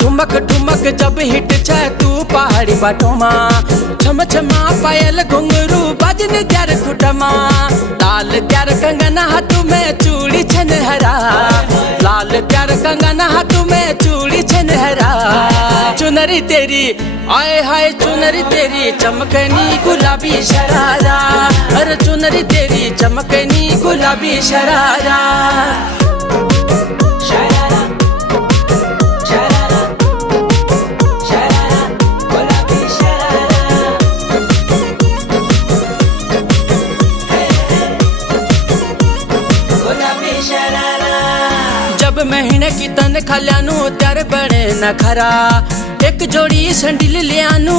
ठुमक ठुमक जब हिट छे तू पहाड़ी बाटोमा, छम छमा पायल घुंघरू बाजन त्यार खुटमा। लाल त्यार कंगना हाथों में चूड़ी छन हरा, लाल त्यार कंगना हाथों में चूड़ी छन हरा। चुनरी तेरी आए हाय चुनरी तेरी चमकनी गुलाबी शरारा, अरे चुनरी तेरी चमकनी गुलाबी शरारा। जब महीने की तन खल्यानू त्यार बड़े न खरा, एक जोड़ी संडिल ले आनू